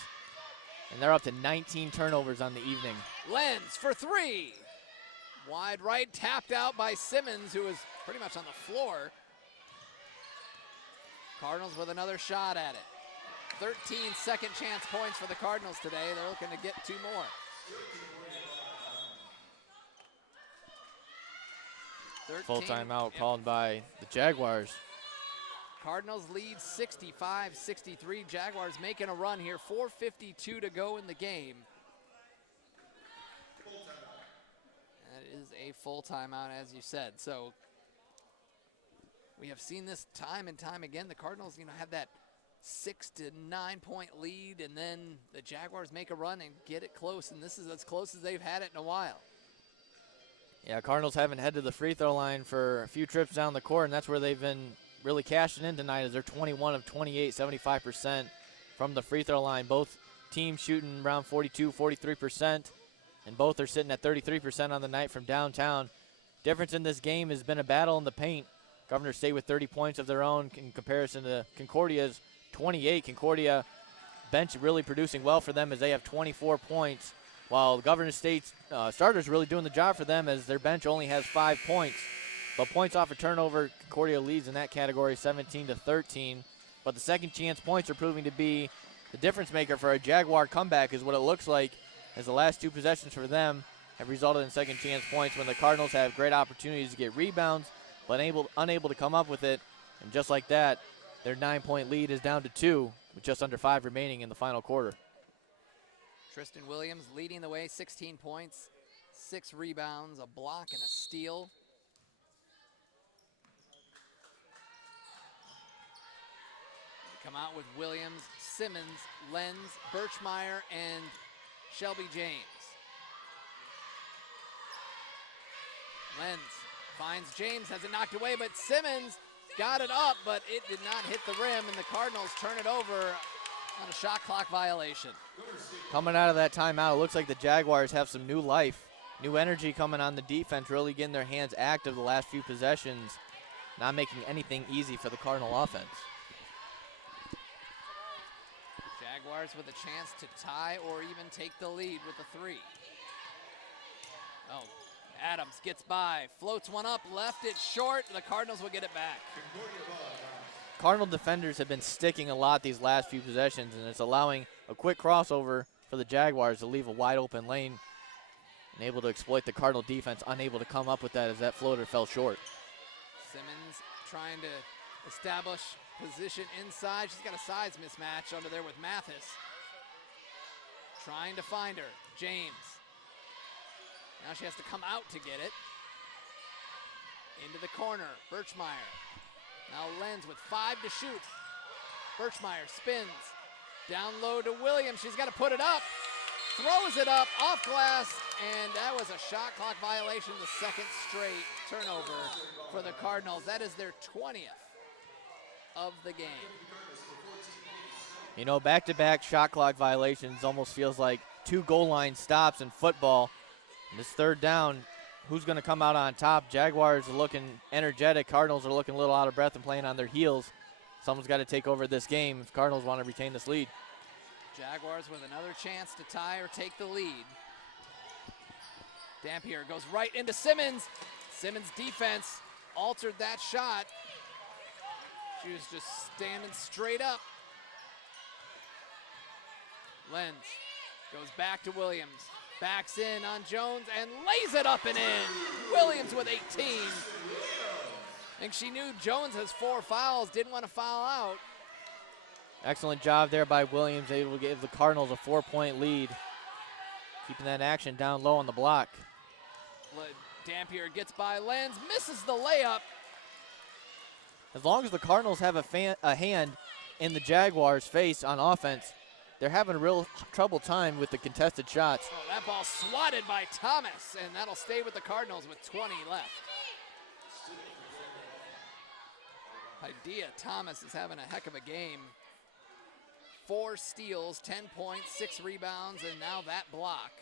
And they're up to 19 turnovers on the evening. Lenz for 3. Wide right, tapped out by Simmons, who was pretty much on the floor. Cardinals with another shot at it. 13 second chance points for the Cardinals today. They're looking to get 2 more. Full timeout called by the Jaguars. Cardinals lead 65-63. Jaguars making a run here. 4:52 to go in the game. That is a full timeout, as you said. So we have seen this time and time again. The Cardinals, have that 6 to 9 point lead, and then the Jaguars make a run and get it close, and this is as close as they've had it in a while. Yeah, Cardinals haven't headed to the free throw line for a few trips down the court, and that's where they've been really cashing in tonight, as they're 21 of 28, 75% from the free throw line. Both teams shooting around 42, 43%, and both are sitting at 33% on the night from downtown. Difference in this game has been a battle in the paint. Governor State with 30 points of their own in comparison to Concordia's 28. Concordia bench really producing well for them, as they have 24 points, while Governor State's starters really doing the job for them, as their bench only has 5 points. But points off a turnover, Concordia leads in that category 17-13. But the second chance points are proving to be the difference maker for a Jaguar comeback, is what it looks like, as the last 2 possessions for them have resulted in second chance points, when the Cardinals have great opportunities to get rebounds, but unable to come up with it. And just like that, their 9-point lead is down to 2 with just under 5 remaining in the final quarter. Tristan Williams leading the way, 16 points, 6 rebounds, a block, and a steal. They come out with Williams, Simmons, Lenz, Birchmeyer, and Shelby James. Lenz finds James, has it knocked away, but Simmons got it up, but it did not hit the rim, and the Cardinals turn it over on a shot clock violation. Coming out of that timeout, it looks like the Jaguars have some new life, new energy coming on the defense, really getting their hands active the last few possessions, not making anything easy for the Cardinal offense. Jaguars with a chance to tie or even take the lead with a 3. Adams gets by, floats one up, left it short. The Cardinals will get it back. Cardinal defenders have been sticking a lot these last few possessions, and it's allowing a quick crossover for the Jaguars to leave a wide open lane and able to exploit the Cardinal defense, unable to come up with that as that floater fell short. Simmons trying to establish position inside. She's got a size mismatch under there with Mathis. Trying to find her. James. Now she has to come out to get it. Into the corner, Birchmeyer. Now Lenz with 5 to shoot. Birchmeyer spins. Down low to Williams. She's got to put it up. Throws it up off glass, and that was a shot clock violation, the second straight turnover for the Cardinals. That is their 20th of the game. Back-to-back shot clock violations almost feels like 2 goal line stops in football. And this third down, who's going to come out on top? Jaguars are looking energetic. Cardinals are looking a little out of breath and playing on their heels. Someone's got to take over this game if Cardinals want to retain this lead. Jaguars with another chance to tie or take the lead. Dampier goes right into Simmons. Simmons' defense altered that shot. She was just standing straight up. Lenz goes back to Williams. Backs in on Jones and lays it up and in. Williams with 18. I think she knew Jones has 4 fouls, didn't want to foul out. Excellent job there by Williams, able to give the Cardinals a 4-point lead. Keeping that action down low on the block. Dampier gets by Lenz, misses the layup. As long as the Cardinals have a hand in the Jaguars' face on offense, they're having a real trouble time with the contested shots. Oh, that ball swatted by Thomas, and that'll stay with the Cardinals with 20 left. Idea Thomas is having a heck of a game. 4 steals, 10 points, 6 rebounds, and now that block.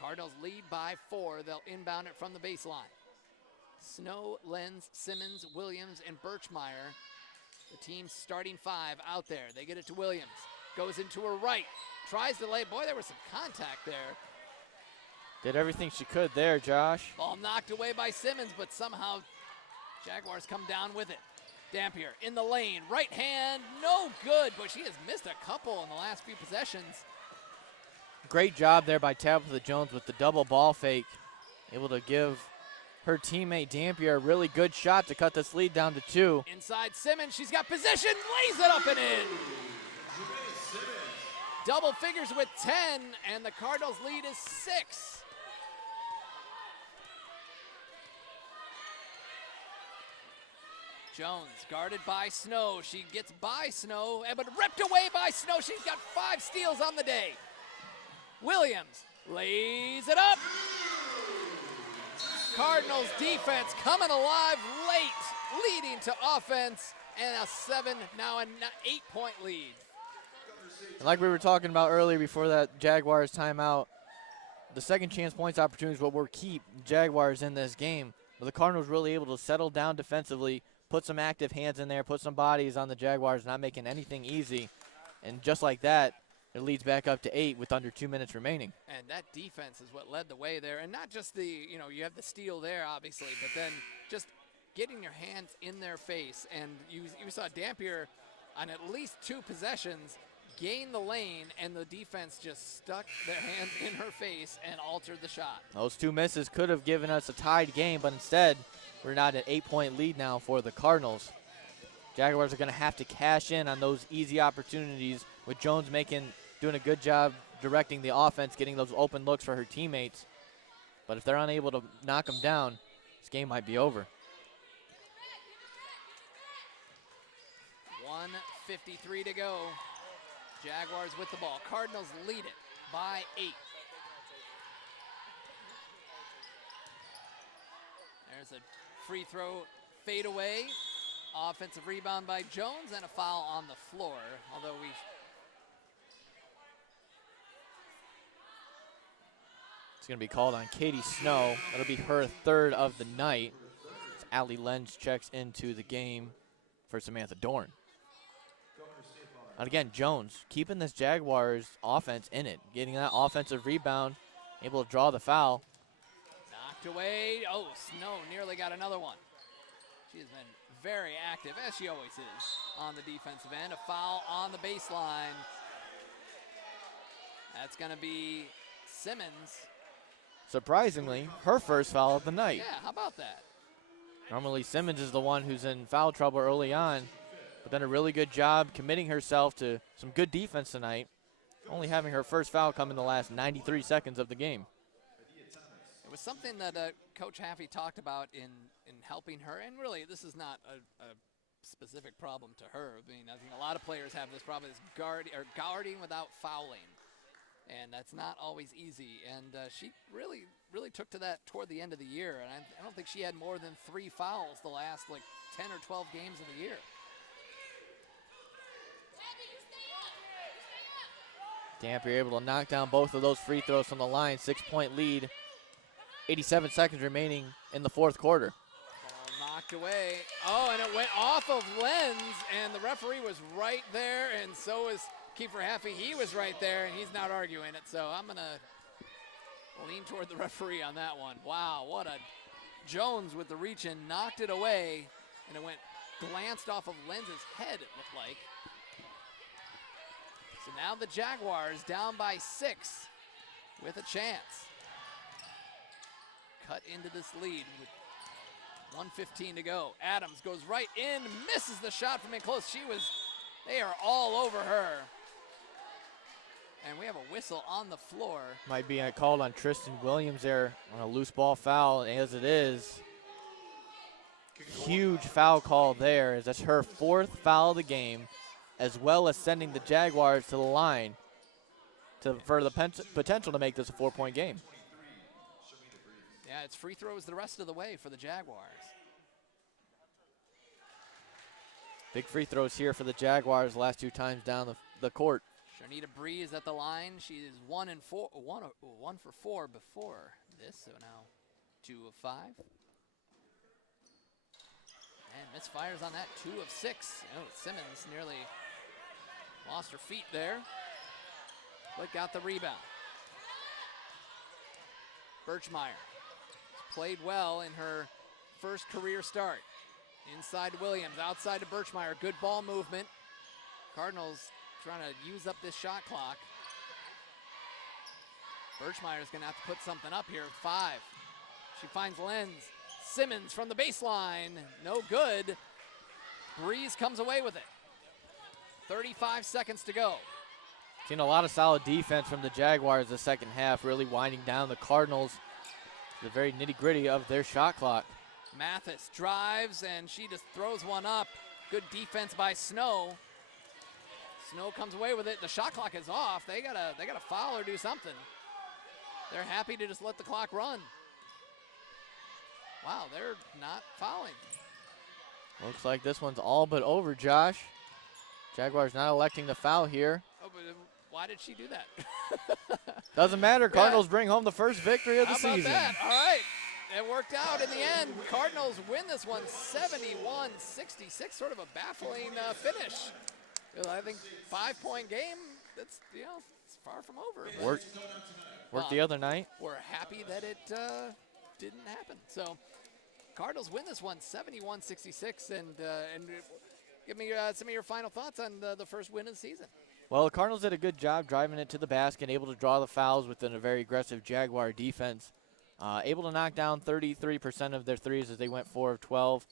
Cardinals lead by 4. They'll inbound it from the baseline. Snow, Lenz, Simmons, Williams, and Birchmeyer. The team's starting 5 out there. They get it to Williams. Goes into her right. Tries to lay. Boy, there was some contact there. Did everything she could there, Josh. Ball knocked away by Simmons, but somehow Jaguars come down with it. Dampier in the lane. Right hand, no good, but she has missed a couple in the last few possessions. Great job there by Tabitha Jones with the double ball fake. Able to give her teammate Dampier a really good shot to cut this lead down to 2. Inside Simmons, she's got position, lays it up and in. Double figures with 10, and the Cardinals' lead is 6. Jones guarded by Snow. She gets by Snow, but ripped away by Snow. She's got 5 steals on the day. Williams lays it up. Cardinals defense coming alive late, leading to offense, and now an 8-point lead. And like we were talking about earlier before that Jaguars timeout, the second chance points opportunity is what will keep Jaguars in this game. But the Cardinals really able to settle down defensively, put some active hands in there, put some bodies on the Jaguars, not making anything easy. And just like that, it leads back up to 8 with under 2 minutes remaining. And that defense is what led the way there. And not just you have the steal there, obviously, but then just getting your hands in their face. And you saw Dampier on at least 2 possessions gain the lane, and the defense just stuck their hands in her face and altered the shot. Those 2 misses could have given us a tied game, but instead, we're not an 8-point lead now for the Cardinals. Jaguars are going to have to cash in on those easy opportunities with Jones doing a good job directing the offense, getting those open looks for her teammates. But if they're unable to knock them down, this game might be over. 1:53 to go. Jaguars with the ball. Cardinals lead it by 8. There's a free throw fade away. Offensive rebound by Jones and a foul on the floor. Although it's going to be called on Katie Snow. That'll be her 3rd of the night. As Allie Lenz checks into the game for Samantha Dorn. And again, Jones keeping this Jaguars offense in it, getting that offensive rebound, able to draw the foul. knocked away. Oh, Snow nearly got another one. She has been very active, as she always is, on the defensive end. A foul on the baseline. That's going to be Simmons. Surprisingly, her first foul of the night. Yeah, how about that? Normally, Simmons is the one who's in foul trouble early on, but done a really good job committing herself to some good defense tonight, only having her first foul come in the last 93 seconds of the game. It was something that Coach Haffey talked about in helping her, and really this is not a specific problem to her. I mean, I think a lot of players have this problem, is guarding without fouling, and that's not always easy. And she really took to that toward the end of the year, and I don't think she had more than 3 fouls the last 10 or 12 games of the year. Dampier able to knock down both of those free throws from the line. 6-point lead. 87 seconds remaining in the fourth quarter. Ball knocked away. Oh, and it went off of Lenz, and the referee was right there, and so was Kiefer Haffey. He was right there, and he's not arguing it. So I'm going to lean toward the referee on that one. Wow, what a Jones with the reach in, knocked it away, and it glanced off of Lenz's head, it looked like. now the Jaguars down by 6 with a chance. Cut into this lead with 1:15 to go. Adams goes right in, misses the shot from in close. They are all over her. And we have a whistle on the floor. Might be called on Tristan Williams there on a loose ball foul, as it is. Huge foul call there, as that's her 4th foul of the game, as well as sending the Jaguars to the line for the potential to make this a 4-point game. Yeah, it's free throws the rest of the way for the Jaguars. Big free throws here for the Jaguars last 2 times down the court. Sharnita Bree is at the line. She is 1 for 4 before this, so now 2 of 5. And misfires on that, 2 of 6. Oh, Simmons nearly lost her feet there, but got the rebound. Birchmeyer played well in her first career start. Inside to Williams, outside to Birchmeyer. Good ball movement. Cardinals trying to use up this shot clock. Birchmeyer's going to have to put something up here. 5. She finds Lenz. Simmons from the baseline. No good. Breeze comes away with it. 35 seconds to go. Seen a lot of solid defense from the Jaguars the second half, really winding down the Cardinals. The very nitty-gritty of their shot clock. Mathis drives, and she just throws one up. Good defense by Snow. Snow comes away with it. The shot clock is off. They gotta foul or do something. They're happy to just let the clock run. Wow, they're not fouling. Looks like this one's all but over, Josh. Jaguars not electing to foul here. Oh, but why did she do that? Doesn't matter. Cardinals bring home the first victory of the season. season. That? All right. It worked out in the end. Cardinals win this one 71-66. Sort of a baffling finish. I think 5-point game. That's it's far from over. Worked the other night. We're happy that it didn't happen. So Cardinals win this one 71-66. And give me some of your final thoughts on the first win of the season. Well, the Cardinals did a good job driving it to the basket, able to draw the fouls within a very aggressive Jaguar defense. Able to knock down 33% of their threes as they went 4 of 12.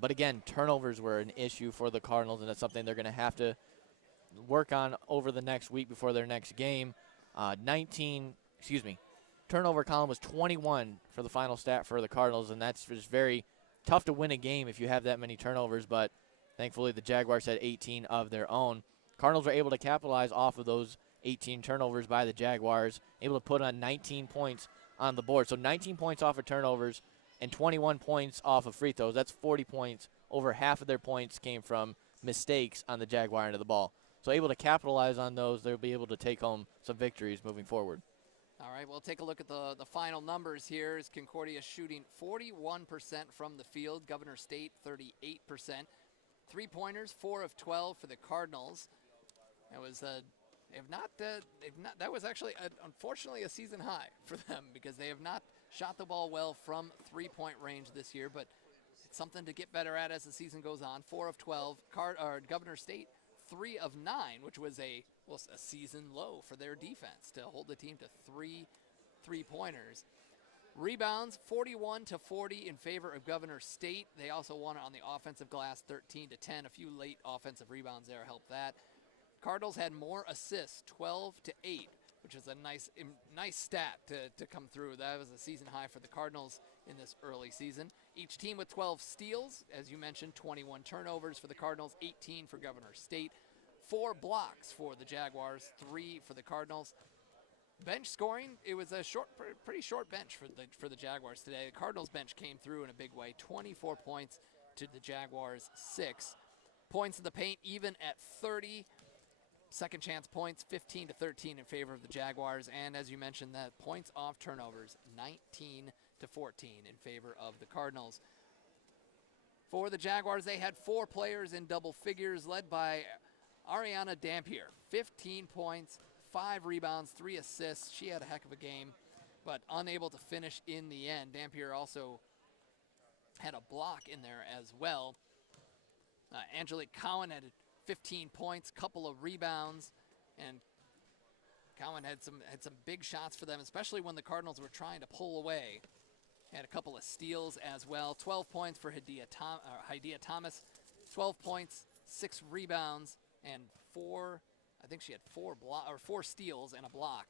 But again, turnovers were an issue for the Cardinals, and that's something they're going to have to work on over the next week before their next game. Turnover column was 21 for the final stat for the Cardinals, and that's just very tough to win a game if you have that many turnovers, but thankfully the Jaguars had 18 of their own. Cardinals were able to capitalize off of those 18 turnovers by the Jaguars, able to put on 19 points on the board. So 19 points off of turnovers and 21 points off of free throws. That's 40 points. Over half of their points came from mistakes on the Jaguar end of the ball. So able to capitalize on those, they'll be able to take home some victories moving forward. All right, we'll take a look at the final numbers here. Is Concordia shooting 41% from the field, Governor State 38%. 3-pointers, 4 of 12 for the Cardinals. That was actually, unfortunately, a season high for them because they have not shot the ball well from 3-point range this year, but it's something to get better at as the season goes on. 4 of 12. Governor State, 3 of 9, which was a season low for their defense to hold the team to 3 3-pointers. Rebounds, 41-40 in favor of Governor State. They also won it on the offensive glass, 13-10. A few late offensive rebounds there helped that. Cardinals had more assists, 12-8, which is a nice stat to come through. That was a season high for the Cardinals in this early season. Each team with 12 steals, as you mentioned, 21 turnovers for the Cardinals, 18 for Governor State, 4 blocks for the Jaguars, 3 for the Cardinals. Bench scoring, it was a pretty short bench for the Jaguars today. The Cardinals bench came through in a big way, 24 points to the Jaguars, 6. Points in the paint even at 30. Second chance points, 15-13 in favor of the Jaguars. And as you mentioned, that points off turnovers, 19-14 in favor of the Cardinals. For the Jaguars, they had 4 players in double figures, led by Ariana Dampier. 15 points, 5 rebounds, 3 assists. She had a heck of a game, but unable to finish in the end. Dampier also had a block in there as well. Angelique Cowan had 15 points, couple of rebounds. And Cowan had some big shots for them, especially when the Cardinals were trying to pull away. Had a couple of steals as well. 12 points for Haidia Thomas. 12 points, 6 rebounds, and 4. I think she had 4 steals and a block.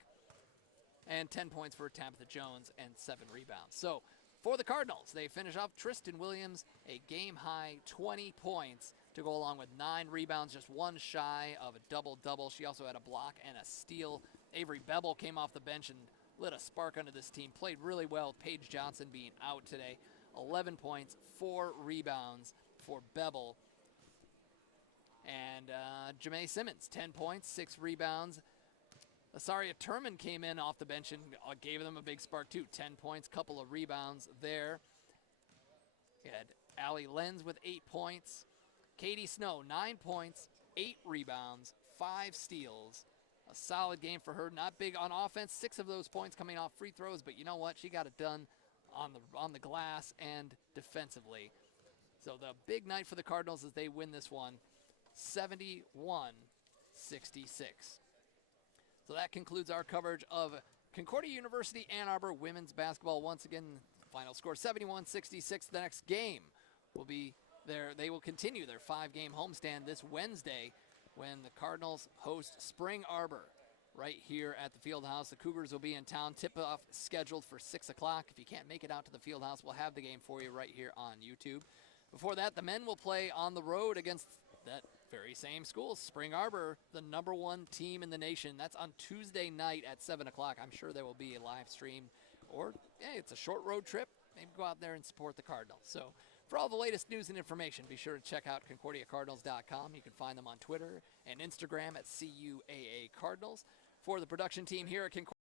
And 10 points for Tabitha Jones and 7 rebounds. So for the Cardinals, they finish off Tristan Williams, a game-high 20 points to go along with 9 rebounds, just one shy of a double-double. She also had a block and a steal. Avery Bevel came off the bench and lit a spark under this team. Played really well, Paige Johnson being out today. 11 points, 4 rebounds for Bevel. And Jamae Simmons, 10 points, 6 rebounds. Asaria Turman came in off the bench and gave them a big spark too. 10 points, couple of rebounds there. We had Allie Lenz with 8 points. Katie Snow, 9 points, 8 rebounds, 5 steals. A solid game for her. Not big on offense. 6 of those points coming off free throws, but you know what? She got it done on the glass and defensively. So the big night for the Cardinals as they win this one, 71-66. So that concludes our coverage of Concordia University Ann Arbor women's basketball. Once again, final score 71-66. The next game will be there. They will continue their 5-game homestand this Wednesday when the Cardinals host Spring Arbor right here at the Fieldhouse. The Cougars will be in town. Tip-off scheduled for 6 o'clock. If you can't make it out to the Fieldhouse, we'll have the game for you right here on YouTube. Before that, the men will play on the road against that very same school, Spring Arbor, the #1 team in the nation. That's on Tuesday night at 7 o'clock. I'm sure there will be a live stream, or hey, it's a short road trip. Maybe go out there and support the Cardinals. So for all the latest news and information, be sure to check out ConcordiaCardinals.com. You can find them on Twitter and Instagram at CUAA Cardinals. For the production team here at Concordia